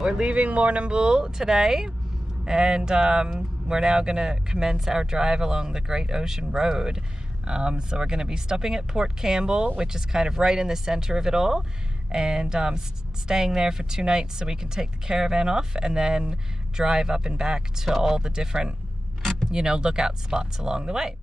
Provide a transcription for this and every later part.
We're leaving Warrnambool today, and we're now going to commence our drive along the Great Ocean Road. So we're going to be stopping at Port Campbell, which is kind of right in the center of it all, and staying there for 2 nights so we can take the caravan off and then drive up and back to all the different, lookout spots along the way.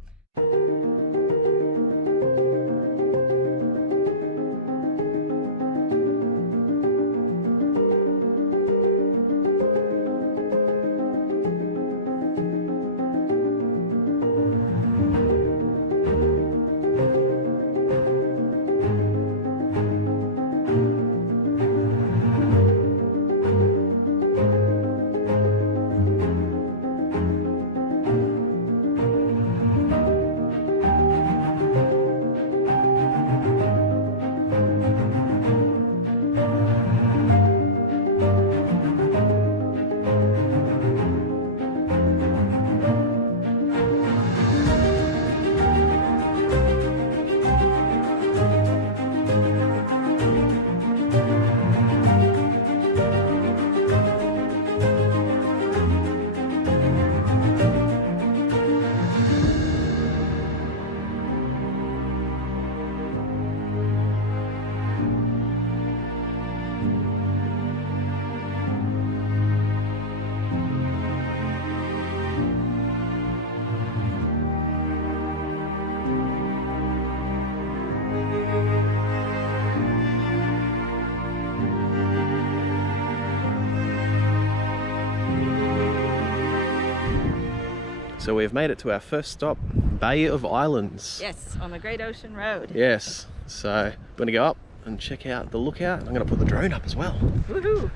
So we've made it to our first stop, Bay of Islands. Yes, on the Great Ocean Road. Yes, so we're going to go up and check out the lookout. I'm going to put the drone up as well. Woohoo!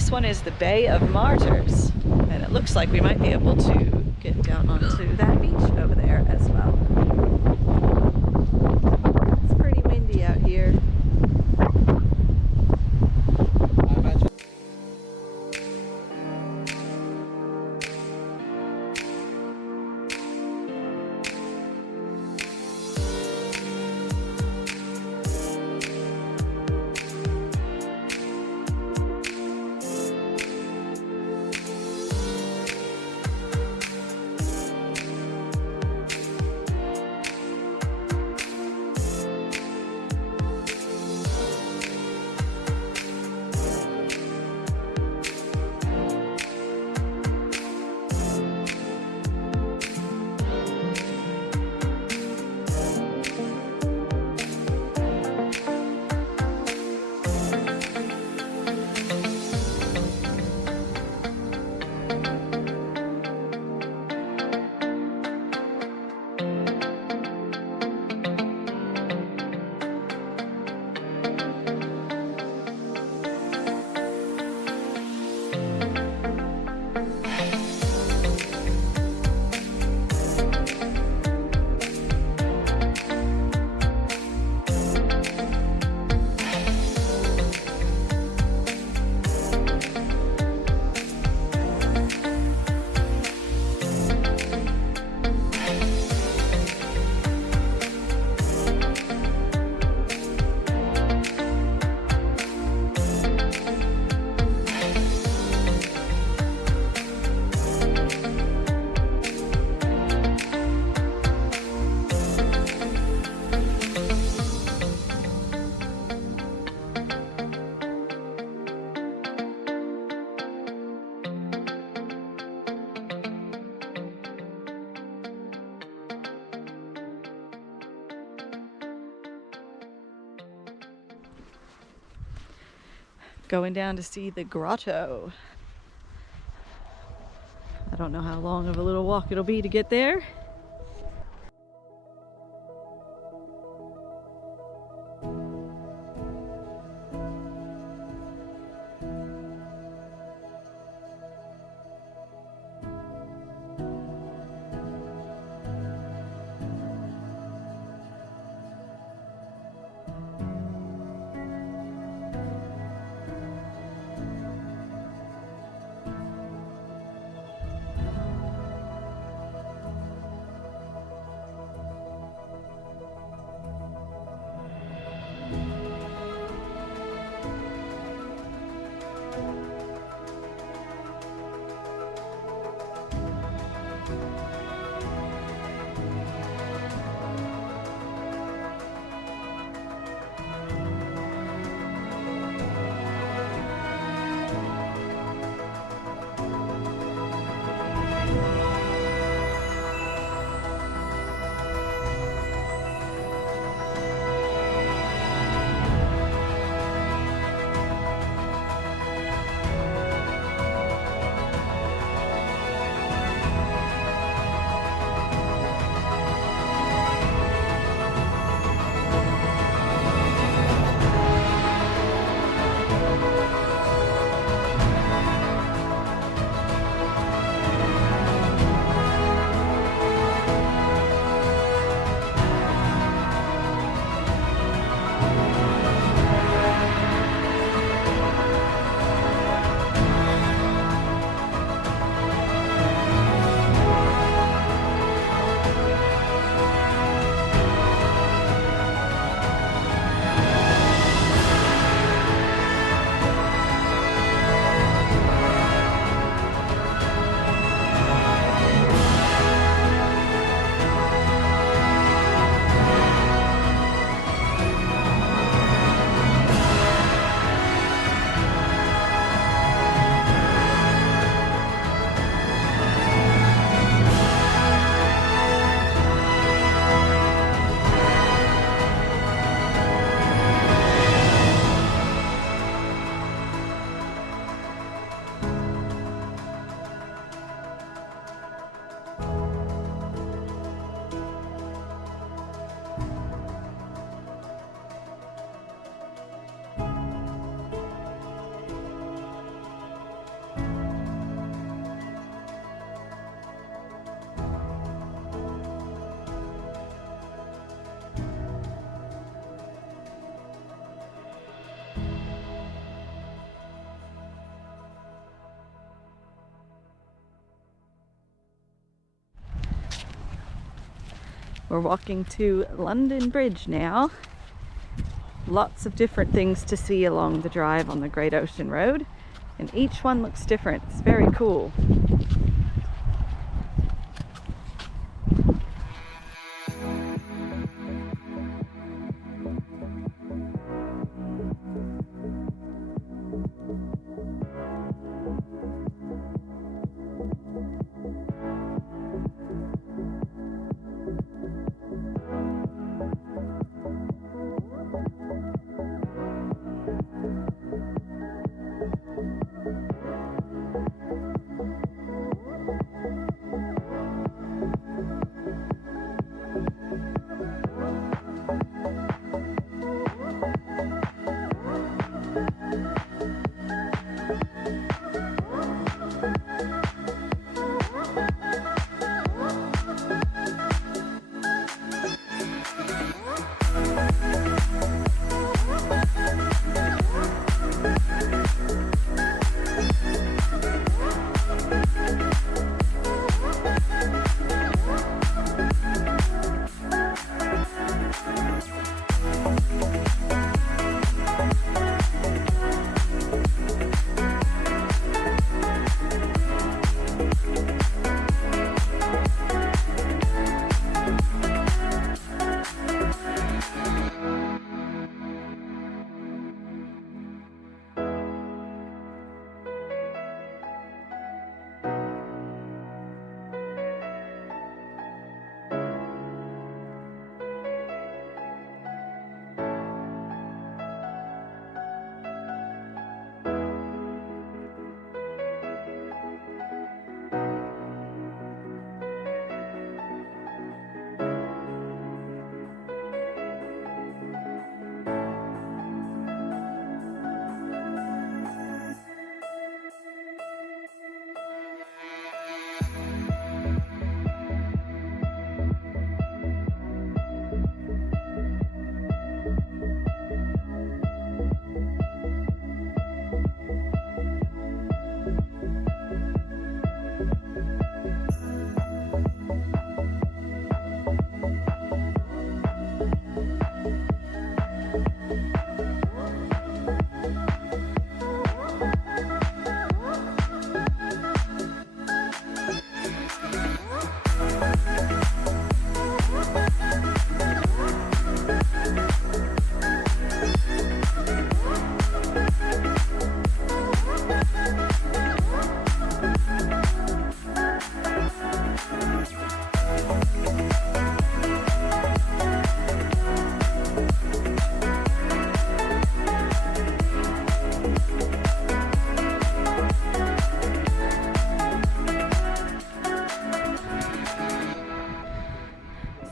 this one is the Bay of Martyrs, and it looks like we might be able to get down onto that beach over there as well. It's pretty windy out here. Going down to see the grotto. I don't know how long of a little walk it'll be to get there. We're walking to London Bridge now. Lots of different things to see along the drive on the Great Ocean Road, and each one looks different. It's very cool.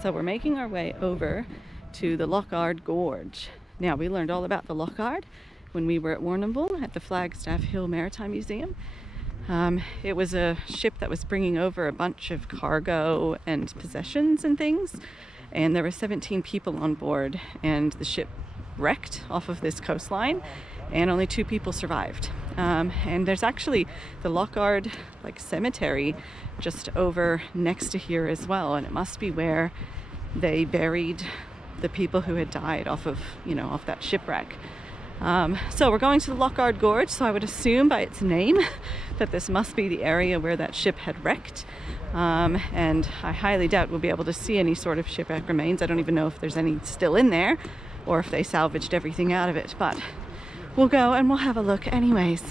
So we're making our way over to the Lockard Gorge. Now, we learned all about the Lockard when we were at Warrnambool at the Flagstaff Hill Maritime Museum. It was a ship that was bringing over a bunch of cargo and possessions and things, and there were 17 people on board, and the ship wrecked off of this coastline, and only 2 people survived. And there's actually the Lockard cemetery just over next to here as well, and it must be where they buried the people who had died off of that shipwreck. So we're going to the Lockard Gorge, so I would assume by its name that this must be the area where that ship had wrecked. And I highly doubt we'll be able to see any sort of shipwreck remains. I don't even know if there's any still in there or if they salvaged everything out of it, but we'll go and we'll have a look anyways.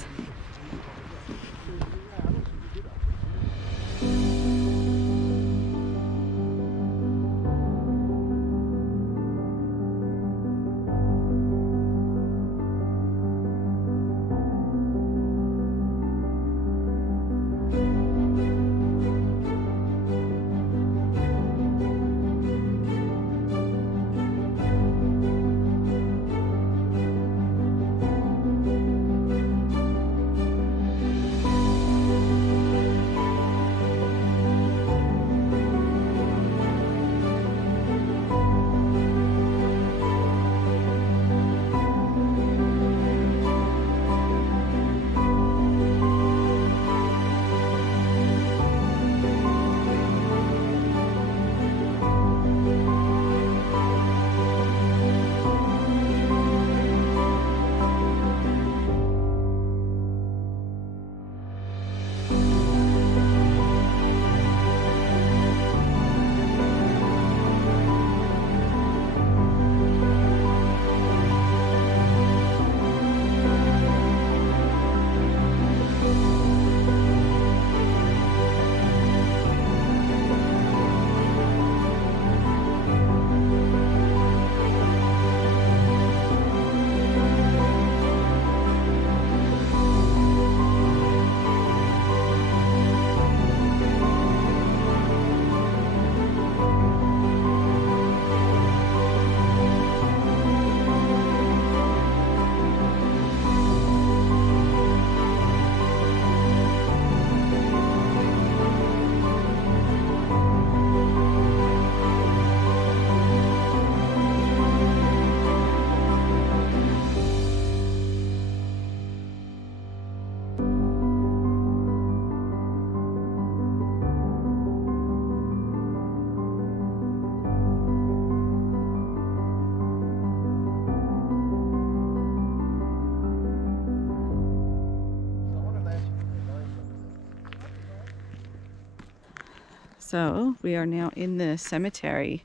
So we are now in the cemetery,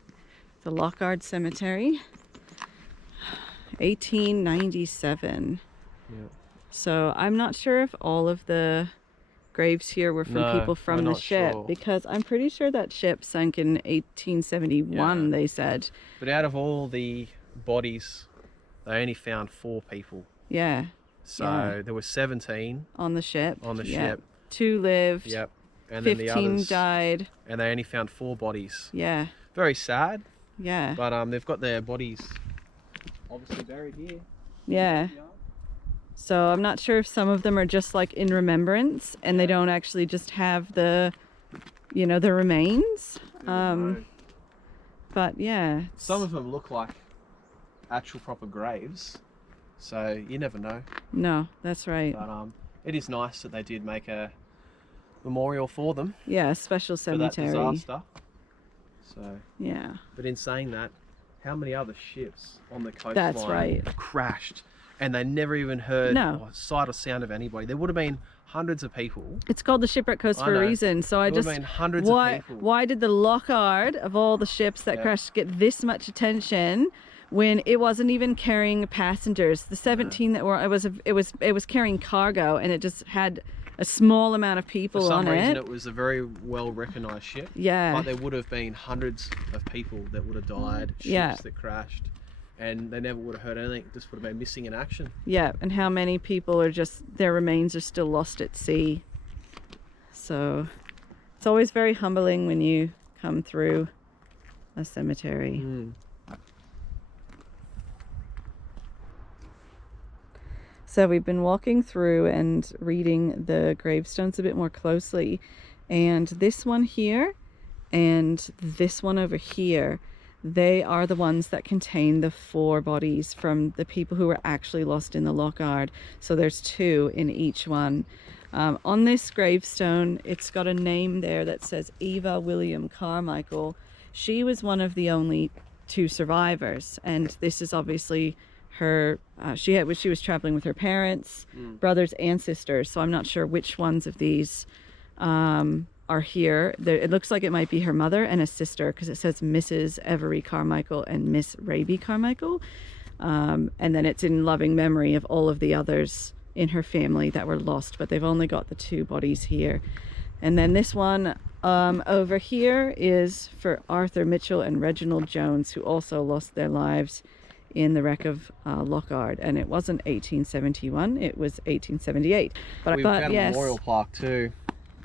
the Lockhart Cemetery, 1897. Yeah. So I'm not sure if all of the graves here were from people from the ship, because I'm pretty sure that ship sank in 1871, they said. But out of all the bodies, they only found 4 people. Yeah. So there were 17 on the ship. 2 lived. Yep. And 15 then the others died. And they only found 4 bodies. Yeah. Very sad. Yeah. But they've got their bodies obviously buried here. Yeah. So I'm not sure if some of them are just like in remembrance and they don't actually just have the, you know, the remains. But yeah. Some of them look like actual proper graves. So you never know. No, that's right. But it is nice that they did make a memorial for them. Yeah, a special cemetery. For that disaster. So. Yeah. But in saying that, how many other ships on the coastline crashed and they never even heard or sight or sound of anybody? There would have been hundreds of people. It's called the Shipwreck Coast for a reason. So I just, hundreds of people. Why did the Lockhart of all the ships that crashed get this much attention when it wasn't even carrying passengers? The 17 that were, it was carrying cargo, and it just had a small amount of people on it. For some reason, it was a very well recognized ship. Yeah. But there would have been hundreds of people that would have died, ships that crashed, and they never would have heard anything. Just would have been missing in action. Yeah, and how many people are just, their remains are still lost at sea. So it's always very humbling when you come through a cemetery. So we've been walking through and reading the gravestones a bit more closely, and this one here and this one over here, they are the ones that contain the 4 bodies from the people who were actually lost in the Lockhart. So there's 2 in each one. On this gravestone, it's got a name there that says Eva William Carmichael. She was one of the only 2 survivors, and this is obviously her. She was traveling with her parents, brothers and sisters, so I'm not sure which ones of these are here. It looks like it might be her mother and a sister, because it says Mrs. Every Carmichael and Miss Raby Carmichael, and then it's in loving memory of all of the others in her family that were lost, but they've only got the 2 bodies here. And then this one over here is for Arthur Mitchell and Reginald Jones, who also lost their lives in the wreck of Lockhart, and it wasn't 1871, it was 1878. But we found a memorial plaque too.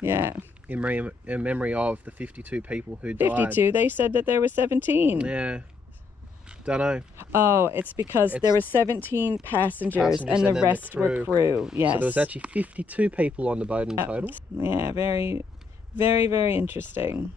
Yeah. In memory of the 52 people who died. 52, they said that there was 17. Yeah. Don't know. Oh, it's because there were 17 passengers and the rest were crew. Yes. So there was actually 52 people on the boat in total. Yeah, very, very, very interesting.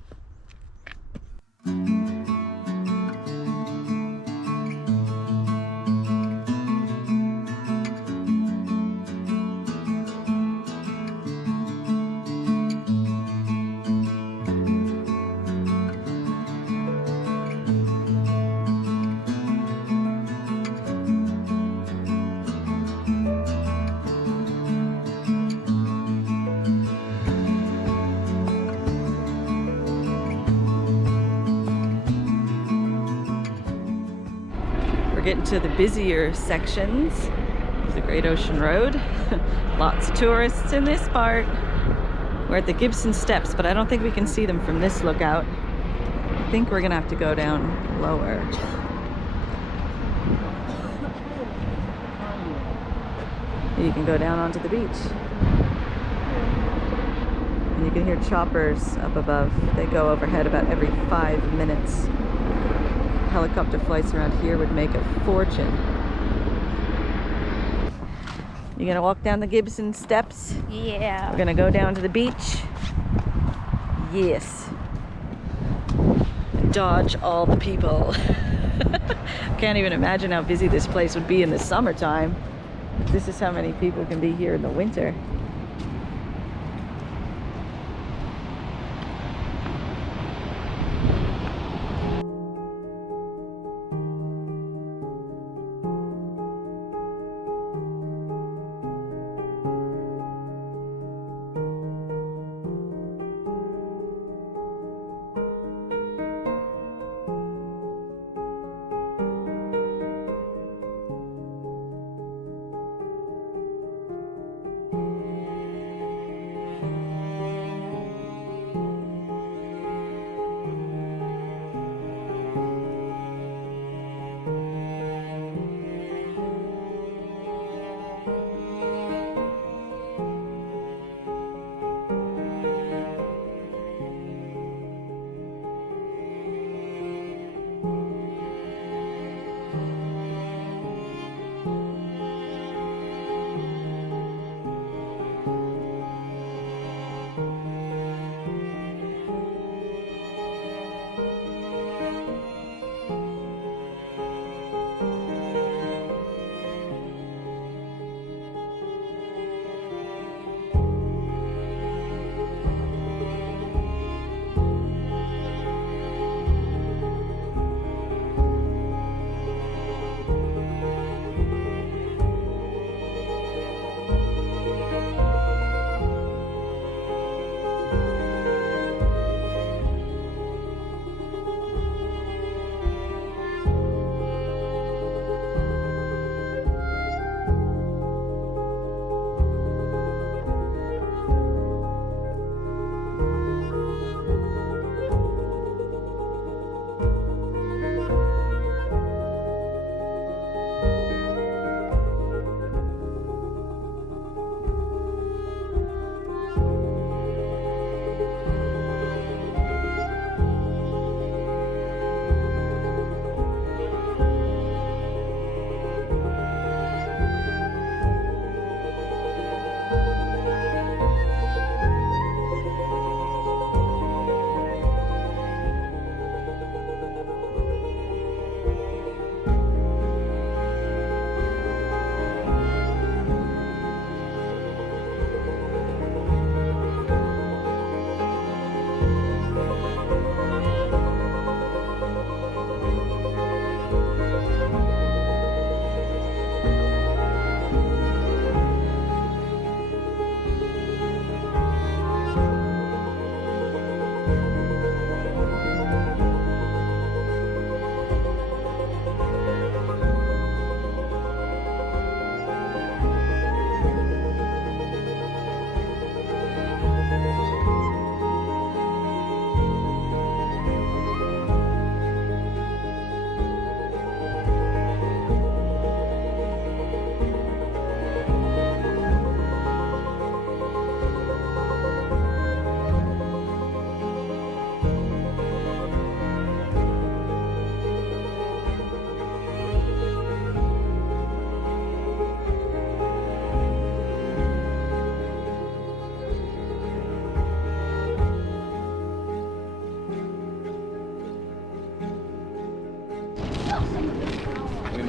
We're getting to the busier sections of the Great Ocean Road. Lots of tourists in this part. We're at the Gibson Steps, but I don't think we can see them from this lookout. I think we're gonna have to go down lower. You can go down onto the beach. And you can hear choppers up above. They go overhead about every 5 minutes. Helicopter flights around here would make a fortune. You gonna walk down the Gibson Steps? Yeah. We're gonna go down to the beach. Yes. Dodge all the people. Can't even imagine how busy this place would be in the summertime. This is how many people can be here in the winter.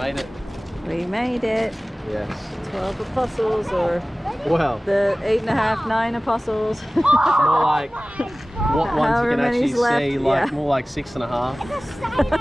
made it. We made it. Yes. 12 apostles, or well, the 8.5, 9 apostles. More like what ones you can actually see, like more like 6.5.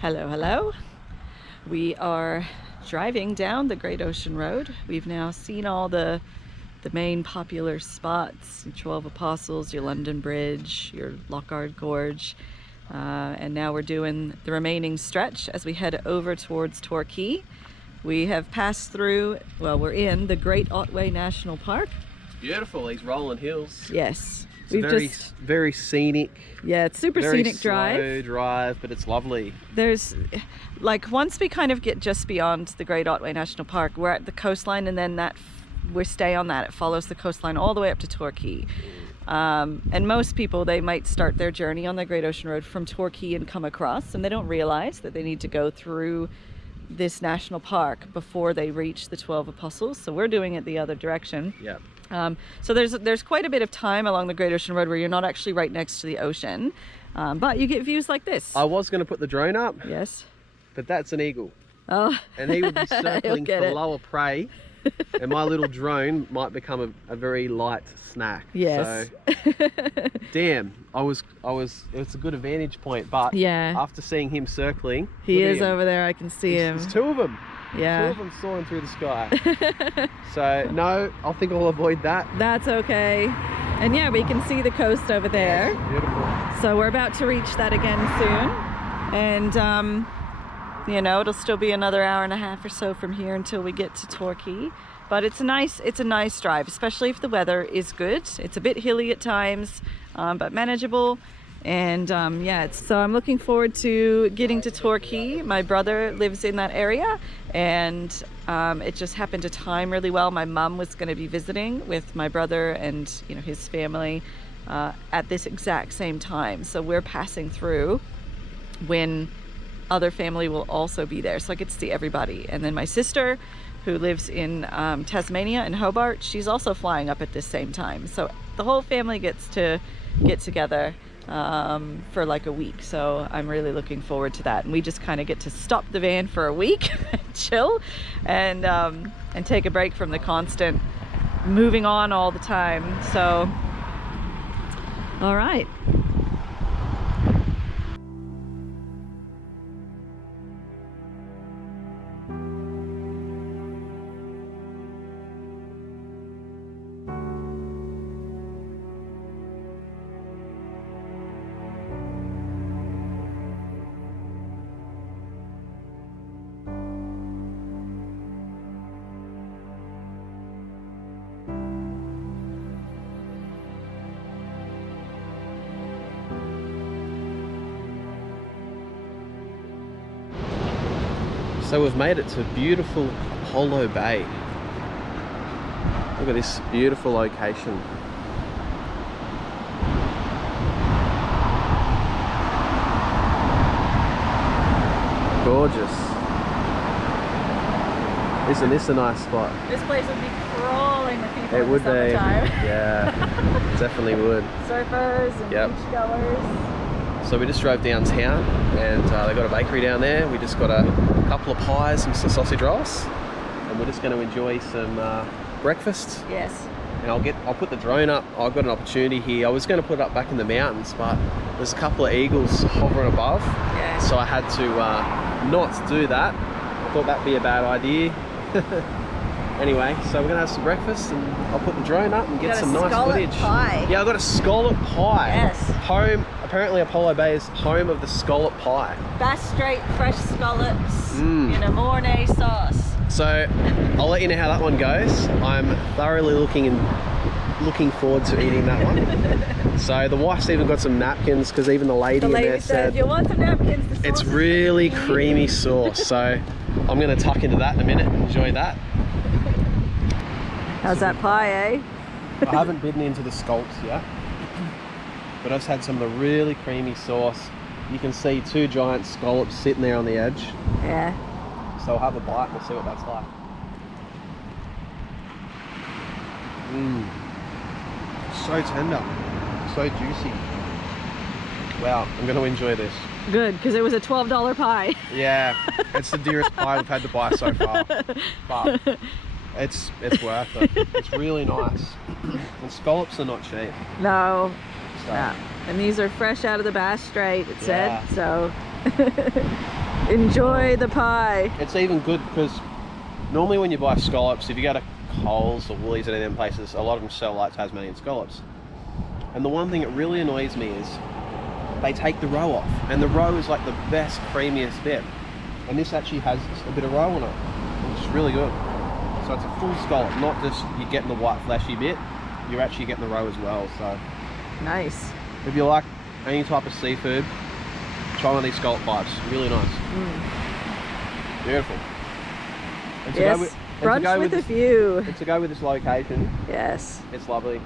Hello, hello. We are driving down the Great Ocean Road. We've now seen all the main popular spots, 12 Apostles, your London Bridge, your Lockhart Gorge, and now we're doing the remaining stretch as we head over towards Torquay. We have passed through, well, we're in the Great Otway National Park. It's beautiful, these rolling hills. Yes. It's very scenic. Yeah, it's super scenic drive. Very slow drive, but it's lovely. There's, like, once we kind of get just beyond the Great Otway National Park, we're at the coastline, and then we stay on that. It follows the coastline all the way up to Torquay. And most people, they might start their journey on the Great Ocean Road from Torquay and come across, and they don't realize that they need to go through this national park before they reach the 12 Apostles. So we're doing it the other direction. Yeah. So there's quite a bit of time along the Great Ocean Road where you're not actually right next to the ocean, but you get views like this. I was going to put the drone up. Yes. But that's an eagle. Oh. And he would be circling for lower prey, and my little drone might become a very light snack. Yes. So, damn, it's a good advantage point, but yeah, after seeing him circling, he is over there. I can see him. There's two of them. Yeah. Two of them soaring through the sky. So no, I think I'll avoid that. That's okay. And yeah, we can see the coast over there. Yes, beautiful. So we're about to reach that again soon. And you know, it'll still be another hour and a half or so from here until we get to Torquay. But it's a nice drive, especially if the weather is good. It's a bit hilly at times, but manageable. And yeah, so I'm looking forward to getting to Torquay. My brother lives in that area, and it just happened to time really well. My mum was going to be visiting with my brother and, you know, his family at this exact same time. So we're passing through when other family will also be there, so I get to see everybody. And then my sister, who lives in Tasmania in Hobart, she's also flying up at this same time. So the whole family gets to get together for like a week. So I'm really looking forward to that. And we just kind of get to stop the van for a week and chill and take a break from the constant moving on all the time. So, all right. So we've made it to beautiful Apollo Bay. Look at this beautiful location. Gorgeous. Isn't this a nice spot? This place would be crawling with people. It would be. Yeah, definitely would. Surfers and beachgoers. So we just drove downtown, and they got a bakery down there. We just got a couple of pies and some sausage rolls, and we're just going to enjoy some breakfast. Yes. and I'll put the drone up. I've got an opportunity here. I was going to put it up back in the mountains, but there's a couple of eagles hovering above, so I had to not do that. I thought that'd be a bad idea. Anyway, so we're gonna have some breakfast, and I'll put the drone up and get some nice footage. Pie. Yeah, I got a scallop pie. Yes. Home. Apparently, Apollo Bay is home of the scallop pie. Bass Strait fresh scallops in a Mornay sauce. So I'll let you know how that one goes. I'm thoroughly looking forward to eating that one. So the wife's even got some napkins, because even the lady in there said, "You want some napkins?" It's really creamy sauce. So I'm gonna tuck into that in a minute and enjoy that. How's that pie, eh? I haven't bitten into the scallops yet, but I've had some of the really creamy sauce. You can see 2 giant scallops sitting there on the edge. Yeah. So I'll have a bite and we'll see what that's like. So tender, so juicy. Wow, I'm going to enjoy this. Good, because it was a $12 pie. Yeah, it's the dearest pie we've had to buy so far, but it's worth it. It's really nice. And scallops are not cheap. No. So. No. And these are fresh out of the Bass Strait, it said. So enjoy the pie. It's even good because normally when you buy scallops, if you go to Coles or Woolies and any of them places, a lot of them sell like Tasmanian scallops. And the one thing that really annoys me is they take the roe off, and the roe is like the best, creamiest bit. And this actually has a bit of roe on it, which is really good. So it's a full scallop, not just you're getting the white fleshy bit, you're actually getting the roe as well. So nice. if you like any type of seafood, try one of these scallop pies. Really nice. Beautiful. And to yes, brunch with a view. And to go with this location, yes, it's lovely.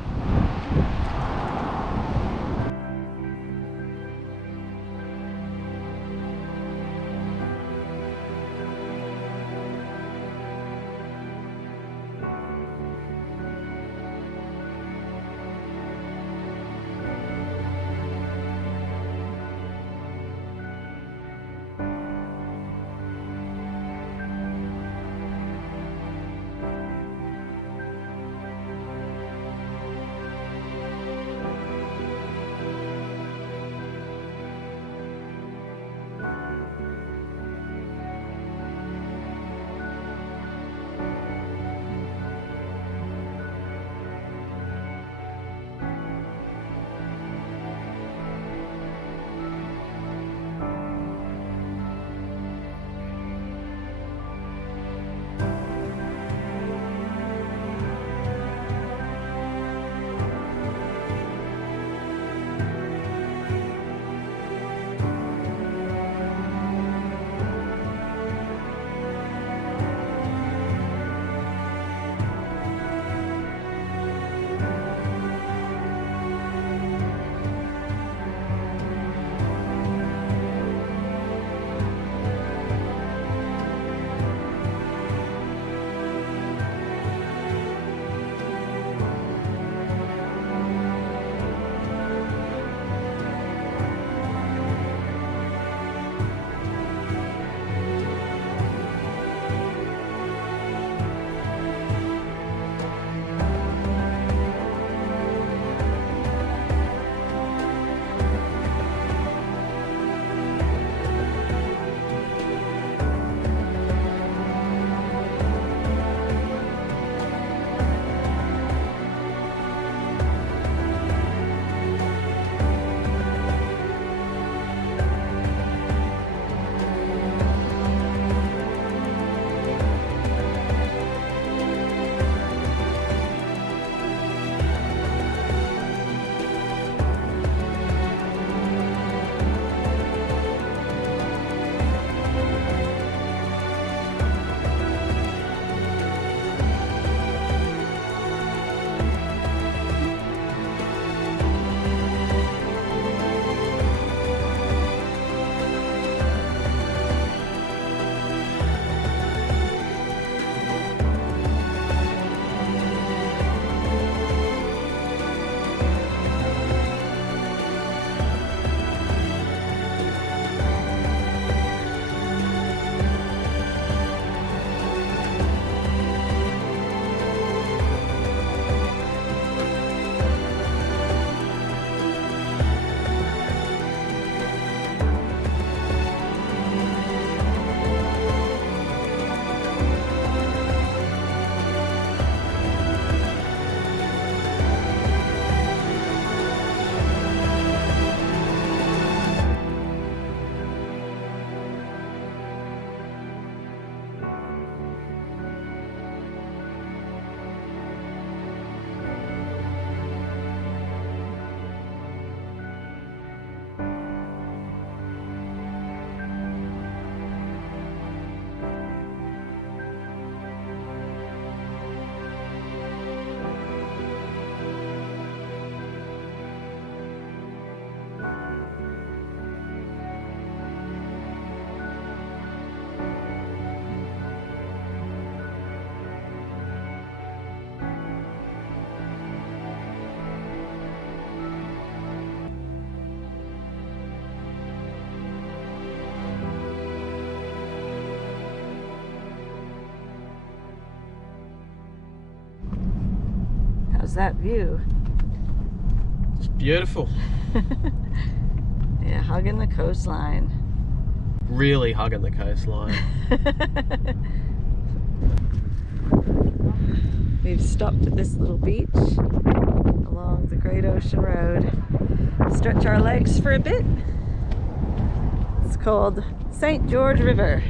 How's that view? It's beautiful. Yeah, hugging the coastline. Really hugging the coastline. We've stopped at this little beach along the Great Ocean Road. Stretch our legs for a bit. It's called St. George River.